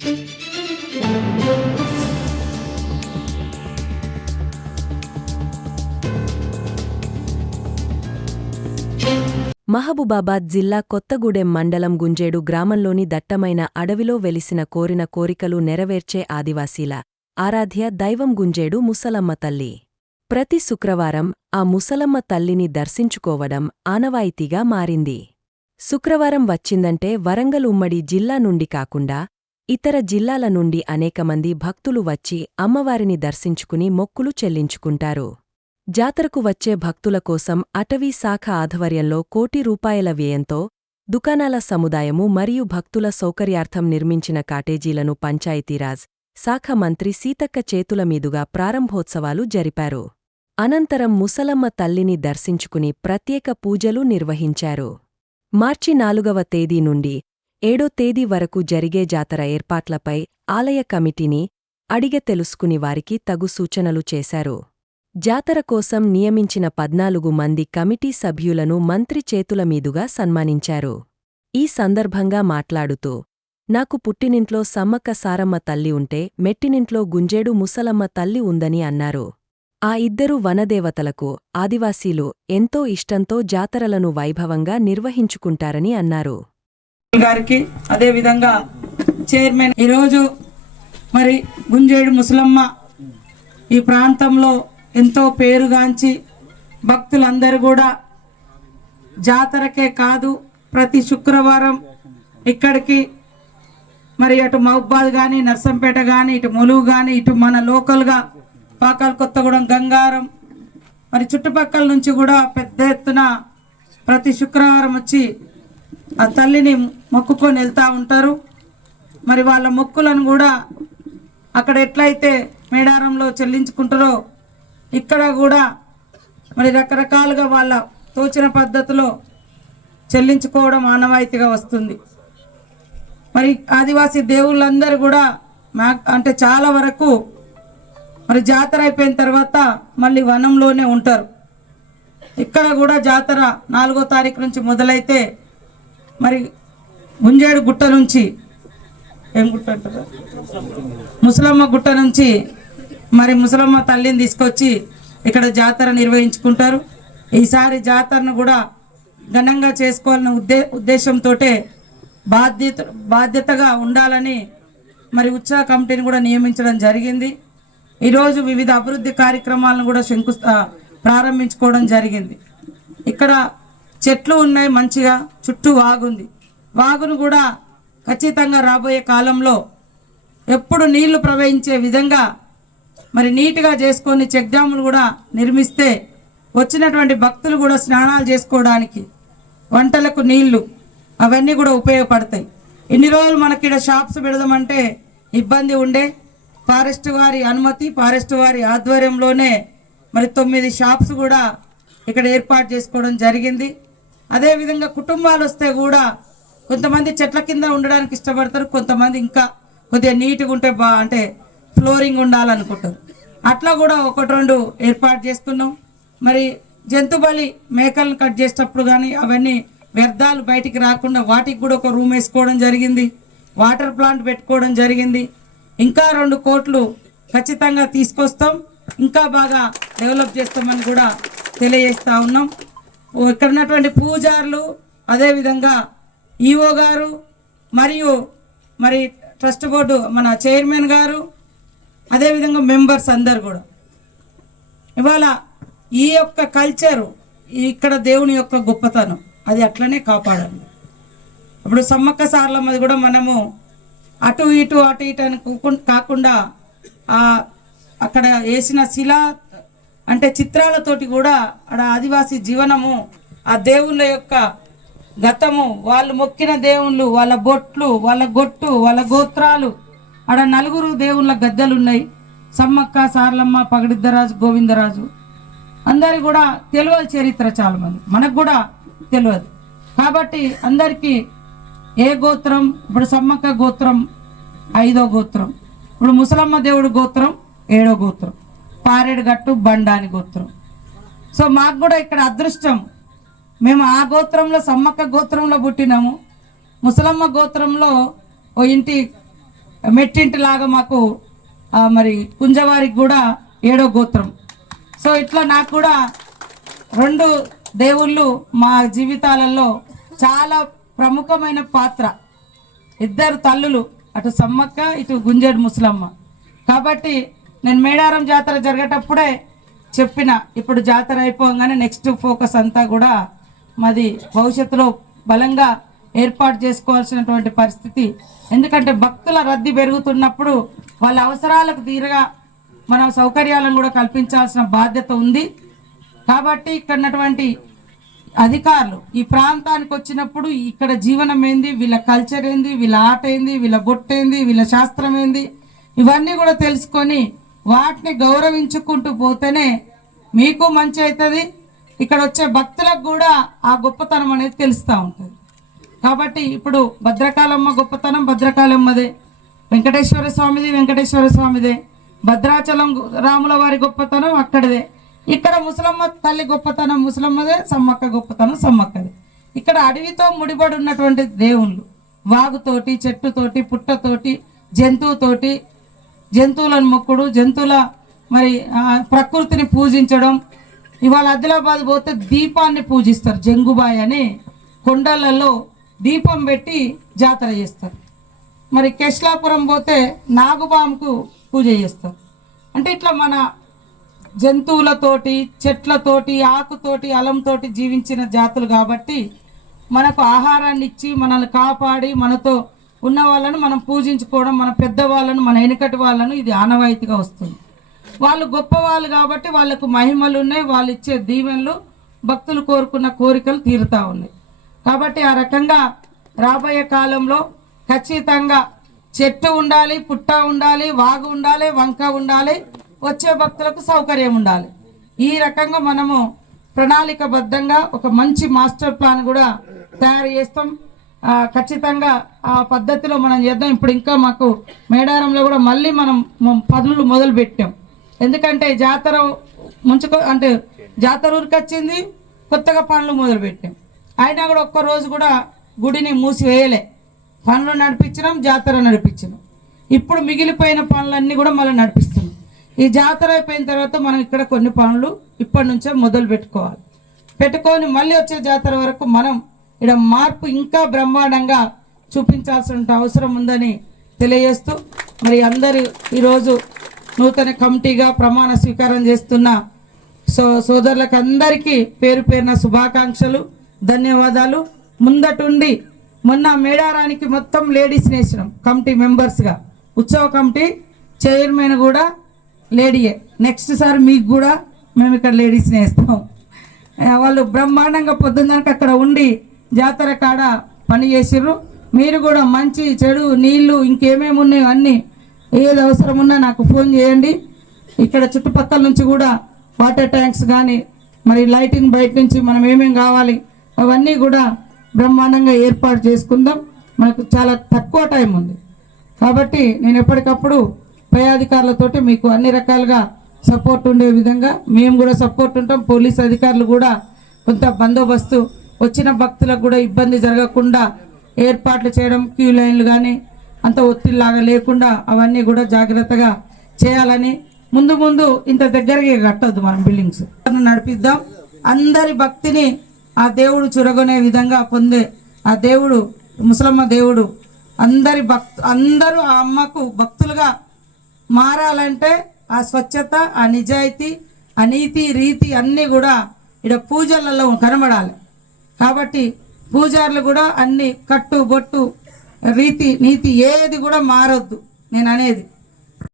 మహబూబాబాద్ జిల్లా కొత్తగూడెం మండలం గుంజేడు గ్రామంలోని దట్టమైన అడవిలో వెలిసిన కోరిన కోరికలు నెరవేర్చే ఆదివాసీల ఆరాధ్య దైవం గుంజేడు ముసలమ్మ తల్లి. ప్రతి శుక్రవారం ఆ ముసలమ్మ తల్లిని దర్శించుకోవడం ఆనవాయితీగా మారింది. శుక్రవారం వచ్చిందంటే వరంగల్ ఉమ్మడి జిల్లా నుండి కాకుండా ఇతర జిల్లాల నుండి అనేకమంది భక్తులు వచ్చి అమ్మవారిని దర్శించుకుని మొక్కులు చెల్లించుకుంటారు. జాతరకు వచ్చే భక్తుల కోసం అటవీ శాఖ ఆధ్వర్యంలో ₹1,00,00,000 వ్యయంతో దుకాణాల సముదాయము మరియు భక్తుల సౌకర్యార్థం నిర్మించిన కాటేజీలను పంచాయతీరాజ్ శాఖ మంత్రి సీతక్క చేతుల మీదుగా ప్రారంభోత్సవాలు జరిపారు. అనంతరం ముసలమ్మ తల్లిని దర్శించుకుని ప్రత్యేక పూజలు నిర్వహించారు. మార్చి 4వ తేదీ నుండి 7వ తేదీ వరకు జరిగే జాతర ఏర్పాట్లపై ఆలయ కమిటీని అడిగె తెలుసుకుని వారికి తగు సూచనలు చేశారు. జాతర కోసం నియమించిన 14 మంది కమిటీ సభ్యులను మంత్రి చేతుల మీదుగా సన్మానించారు. ఈ సందర్భంగా మాట్లాడుతూ, నాకు పుట్టినింట్లో సమ్మక్క సారమ్మ తల్లి ఉంటే మెట్టినింట్లో గుంజేడు ముసలమ్మ తల్లి ఉందని అన్నారు. ఆ ఇద్దరు వనదేవతలకు ఆదివాసీలు ఎంతో ఇష్టంతో జాతరలను వైభవంగా నిర్వహించుకుంటారని అన్నారు. గారికి అదేవిధంగా చైర్మన్ ఈరోజు మరి గుంజేడు ముసలమ్మ ఈ ప్రాంతంలో ఎంతో పేరుగాంచి భక్తులందరూ కూడా జాతరకే కాదు ప్రతి శుక్రవారం ఇక్కడికి మరి అటు మహబూబాద్ కానీ నర్సంపేట కానీ ఇటు ములుగు కానీ ఇటు మన లోకల్గా పాకాల కొత్తగూడెం గంగారం మరి చుట్టుపక్కల నుంచి కూడా పెద్ద ఎత్తున ప్రతి శుక్రవారం వచ్చి ఆ తల్లిని మొక్కుకొని వెళ్తూ ఉంటారు. మరి వాళ్ళ మొక్కులను కూడా అక్కడ ఎట్లయితే మేడారంలో చెల్లించుకుంటారో ఇక్కడ కూడా మరి రకరకాలుగా వాళ్ళ తోచిన పద్ధతిలో చెల్లించుకోవడం ఆనవాయితీగా వస్తుంది. మరి ఆదివాసీ దేవుళ్ళందరూ కూడా అంటే చాలా వరకు మరి జాతర అయిపోయిన తర్వాత మళ్ళీ వనంలోనే ఉంటారు. ఇక్కడ కూడా జాతర 4వ తారీఖు నుంచి మొదలైతే మరి గుంజేడు గుట్ట నుంచి ఏం గుట్ట అంటారు ముసలమ్మ గుట్ట నుంచి మరి ముసలమ్మ తల్లిని తీసుకొచ్చి ఇక్కడ జాతర నిర్వహించుకుంటారు. ఈసారి జాతరను కూడా ఘనంగా చేసుకోవాలన్న ఉద్దేశంతో బాధ్యతగా ఉండాలని మరి ఉత్సాహ కమిటీని కూడా నియమించడం జరిగింది. ఈరోజు వివిధ అభివృద్ధి కార్యక్రమాలను కూడా ప్రారంభించుకోవడం జరిగింది. ఇక్కడ చెట్లు ఉన్నాయి, మంచిగా చుట్టూ వాగుంది. వాగును కూడా ఖచ్చితంగా రాబోయే కాలంలో ఎప్పుడు నీళ్లు ప్రవహించే విధంగా మరి నీట్గా చేసుకొని చెక్ డ్యాములు కూడా నిర్మిస్తే వచ్చినటువంటి భక్తులు కూడా స్నానాలు చేసుకోవడానికి వంటలకు నీళ్లు అవన్నీ కూడా ఉపయోగపడతాయి. ఇన్ని రోజులు మనకి ఇక్కడ షాప్స్ పెడదామంటే ఇబ్బంది ఉండే, ఫారెస్ట్ వారి అనుమతి ఫారెస్ట్ వారి ఆధ్వర్యంలోనే మరి 9 షాప్స్ కూడా ఇక్కడ ఏర్పాటు చేసుకోవడం జరిగింది. అదేవిధంగా కుటుంబాలు వస్తే కూడా కొంతమంది చెట్ల కింద ఉండడానికి ఇష్టపడతారు, కొంతమంది ఇంకా కొద్దిగా నీట్గా ఉంటే అంటే ఫ్లోరింగ్ ఉండాలనుకుంటారు. అట్లా కూడా 1-2 ఏర్పాటు చేస్తున్నాం. మరి జంతు బలి మేకలను కట్ చేసేటప్పుడు కానీ అవన్నీ వ్యర్థాలు బయటికి రాకుండా వాటికి కూడా ఒక రూమ్ వేసుకోవడం జరిగింది. వాటర్ ప్లాంట్ పెట్టుకోవడం జరిగింది. ఇంకా 2 కోట్లు ఖచ్చితంగా తీసుకొస్తాం, ఇంకా బాగా డెవలప్ చేస్తామని కూడా తెలియజేస్తూ ఉన్నాం. ఇక్కడ ఉన్నటువంటి పూజారులు అదేవిధంగా ఈఓ గారు మరియు మరి ట్రస్ట్ బోర్డు మన చైర్మన్ గారు అదేవిధంగా మెంబర్స్ అందరు కూడా ఇవాళ ఈ యొక్క కల్చరు ఇక్కడ దేవుని యొక్క గొప్పతనం అది అట్లనే కాపాడాలి. ఇప్పుడు సమ్మక్క సారలమ్మది కూడా మనము అటు ఇటు అని కాకుండా అక్కడ వేసిన శిలా అంటే చిత్రాలతోటి కూడా అక్కడ ఆదివాసీ జీవనము ఆ దేవుళ్ళ యొక్క గతము వాళ్ళు మొక్కిన దేవుళ్ళు వాళ్ళ బొట్లు వాళ్ళ గొట్టు వాళ్ళ గోత్రాలు ఆడ 4 దేవుళ్ళ గద్దెలు ఉన్నాయి. సమ్మక్క సారలమ్మ పగడిద్దరాజు గోవిందరాజు అందరి కూడా తెలియదు చరిత్ర, చాలా మంది మనకు కూడా తెలియదు. కాబట్టి అందరికీ ఏ గోత్రం ఇప్పుడు సమ్మక్క గోత్రం 5వ గోత్రం, ఇప్పుడు ముసలమ్మ దేవుడు గోత్రం 7వ గోత్రం, పారేడు గట్టు బండాని గోత్రం. సో మాకు కూడా ఇక్కడ అదృష్టం, మేము ఆ గోత్రంలో సమ్మక్క గోత్రంలో పుట్టినాము. ముసలమ్మ గోత్రంలో ఓ ఇంటి మెట్టింటిలాగా మాకు మరి కుంజవారికి కూడా 7వ గోత్రం. సో ఇట్లా నాకు కూడా 2 దేవుళ్ళు మా జీవితాలలో చాలా ప్రముఖమైన పాత్ర. 2 తల్లులు, అటు సమ్మక్క ఇటు గుంజేడు ముసలమ్మ. కాబట్టి నేను మేడారం జాతర జరిగేటప్పుడే చెప్పిన, ఇప్పుడు జాతర అయిపోగానే నెక్స్ట్ ఫోకస్ అంతా కూడా మాది భవిష్యత్తులో బలంగా ఏర్పాటు చేసుకోవాల్సినటువంటి పరిస్థితి. ఎందుకంటే భక్తుల రద్దీ పెరుగుతున్నప్పుడు వాళ్ళ అవసరాలకు తీరుగా మనం సౌకర్యాలను కూడా కల్పించాల్సిన బాధ్యత ఉంది. కాబట్టి ఇక్కడటువంటి అధికారులు ఈ ప్రాంతానికి వచ్చినప్పుడు ఇక్కడ జీవనం ఏంది, వీళ్ళ కల్చర్ ఏంది, వీళ్ళ ఆట ఏంది, వీళ్ళ బొట్టేంది, వీళ్ళ శాస్త్రం ఏంది, ఇవన్నీ కూడా తెలుసుకొని వాటిని గౌరవించుకుంటూ పోతేనే మీకు మంచి అవుతుంది, ఇక్కడ వచ్చే భక్తులకు కూడా ఆ గొప్పతనం అనేది తెలుస్తూ ఉంటుంది. కాబట్టి ఇప్పుడు భద్రకాళమ్మ గొప్పతనం భద్రకాళమ్మదే, వెంకటేశ్వర స్వామిది వెంకటేశ్వర స్వామిదే, భద్రాచలం రాముల వారి గొప్పతనం అక్కడిదే, ఇక్కడ ముసలమ్మ తల్లి గొప్పతనం ముసలమ్మదే, సమ్మక్క గొప్పతనం సమ్మక్కదే. ఇక్కడ అడవితో ముడిపడి ఉన్నటువంటి దేవుళ్ళు, వాగుతోటి, చెట్టుతోటి, పుట్టతోటి, జంతువుతోటి, జంతువులను మొక్కుడు, జంతువుల మరి ప్రకృతిని పూజించడం. ఇవాళ ఆదిలాబాద్ పోతే దీపాన్ని పూజిస్తారు, జంగుబాయ్ అని కొండలలో దీపం పెట్టి జాతర చేస్తారు. మరి కేశలాపురం పోతే నాగుబాముకు పూజ చేస్తారు. అంటే ఇట్లా మన జంతువులతోటి, చెట్లతోటి, ఆకుతోటి, అలంతోటి జీవించిన జాతులు కాబట్టి మనకు ఆహారాన్ని ఇచ్చి మనల్ని కాపాడి మనతో ఉన్న వాళ్ళను మనం పూజించుకోవడం, మన పెద్దవాళ్ళను, మన వెనుకటి వాళ్ళను ఇది ఆనవాయితీగా వస్తుంది. వాళ్ళు గొప్పవాళ్ళు కాబట్టి వాళ్ళకు మహిమలు ఉన్నాయి, వాళ్ళు ఇచ్చే దీవెనలు భక్తులు కోరుకున్న కోరికలు తీరుతూ ఉన్నాయి. కాబట్టి ఆ రకంగా రాబోయే కాలంలో ఖచ్చితంగా చెట్టు ఉండాలి, పుట్ట ఉండాలి, వాగు ఉండాలి, వంక ఉండాలి, వచ్చే భక్తులకు సౌకర్యం ఉండాలి. ఈ రకంగా మనము ప్రణాళికబద్ధంగా ఒక మంచి మాస్టర్ ప్లాన్ కూడా తయారు చేస్తాం. ఖచ్చితంగా ఆ పద్ధతిలో మనం చేద్దాం. ఇప్పుడు ఇంకా మాకు మేడారంలో కూడా మళ్ళీ మనం పనులు మొదలు పెట్టాం. ఎందుకంటే జాతర అంటే జాతర ఊరికి వచ్చింది, కొత్తగా పనులు మొదలు పెట్టాం. అయినా కూడా ఒక్కరోజు కూడా గుడిని మూసివేయలే, పనులు నడిపించినాం, జాతర నడిపించినాం. ఇప్పుడు మిగిలిపోయిన పనులన్నీ కూడా మళ్ళీ నడిపిస్తున్నాం. ఈ జాతర అయిపోయిన తర్వాత మనం ఇక్కడ కొన్ని పనులు ఇప్పటి నుంచే మొదలు పెట్టుకొని మళ్ళీ వచ్చే జాతర వరకు మనం ఇక్కడ మార్పు ఇంకా బ్రహ్మాండంగా చూపించాల్సిన అవసరం ఉందని తెలియజేస్తూ, మరి అందరూ ఈరోజు నూతన కమిటీగా ప్రమాణ స్వీకారం చేస్తున్న సోదరులకు అందరికీ పేరు పేరున శుభాకాంక్షలు, ధన్యవాదాలు. ముందటుండి మొన్న మేడారానికి మొత్తం లేడీస్ని వేసినాం కమిటీ మెంబర్స్గా. ఉత్సవ కమిటీ చైర్మన్ కూడా లేడీయే. నెక్స్ట్ సారి మీకు కూడా మేము ఇక్కడ లేడీస్ని వేస్తాం. వాళ్ళు బ్రహ్మాండంగా పొద్దున్నకి అక్కడ ఉండి జాతర కాడ పని చేసిర్రు. మీరు కూడా మంచి చెడు నీళ్లు ఇంకేమేమి ఉన్నాయో అన్నీ ఏది అవసరం ఉన్నా నాకు ఫోన్ చేయండి. ఇక్కడ చుట్టుపక్కల నుంచి కూడా వాటర్ ట్యాంక్స్ కానీ మరి లైటింగ్ బయట నుంచి మనం ఏమేమి కావాలి అవన్నీ కూడా బ్రహ్మాండంగా ఏర్పాటు చేసుకుందాం. మనకు చాలా తక్కువ టైం ఉంది కాబట్టి నేను ఎప్పటికప్పుడు పై అధికారులతోటి మీకు అన్ని రకాలుగా సపోర్ట్ ఉండే విధంగా మేము కూడా సపోర్ట్ ఉంటాం. పోలీస్ అధికారులు కూడా కొంత బందోబస్తు, వచ్చిన భక్తులకు కూడా ఇబ్బంది జరగకుండా ఏర్పాట్లు చేయడం, క్యూ లైన్లు కానీ అంత ఒత్తిడిలాగా లేకుండా అవన్నీ కూడా జాగ్రత్తగా చేయాలని, ముందు ఇంత దగ్గరగా కట్టొద్దు మనం బిల్డింగ్స్ నడిపిద్దాం. అందరి భక్తిని ఆ దేవుడు చురగొనే విధంగా పొందే ఆ దేవుడు ముసలమ్మ దేవుడు అందరూ ఆ అమ్మకు భక్తులుగా మారాలంటే ఆ స్వచ్ఛత, ఆ నిజాయితీ, ఆ నీతి రీతి అన్నీ కూడా ఇక్కడ పూజలలో కనబడాలి. కాబట్టి పూజారులు కూడా అన్ని కట్టు బొట్టు రీతి నీతి ఏది కూడా మారొద్దు నేను అనేది.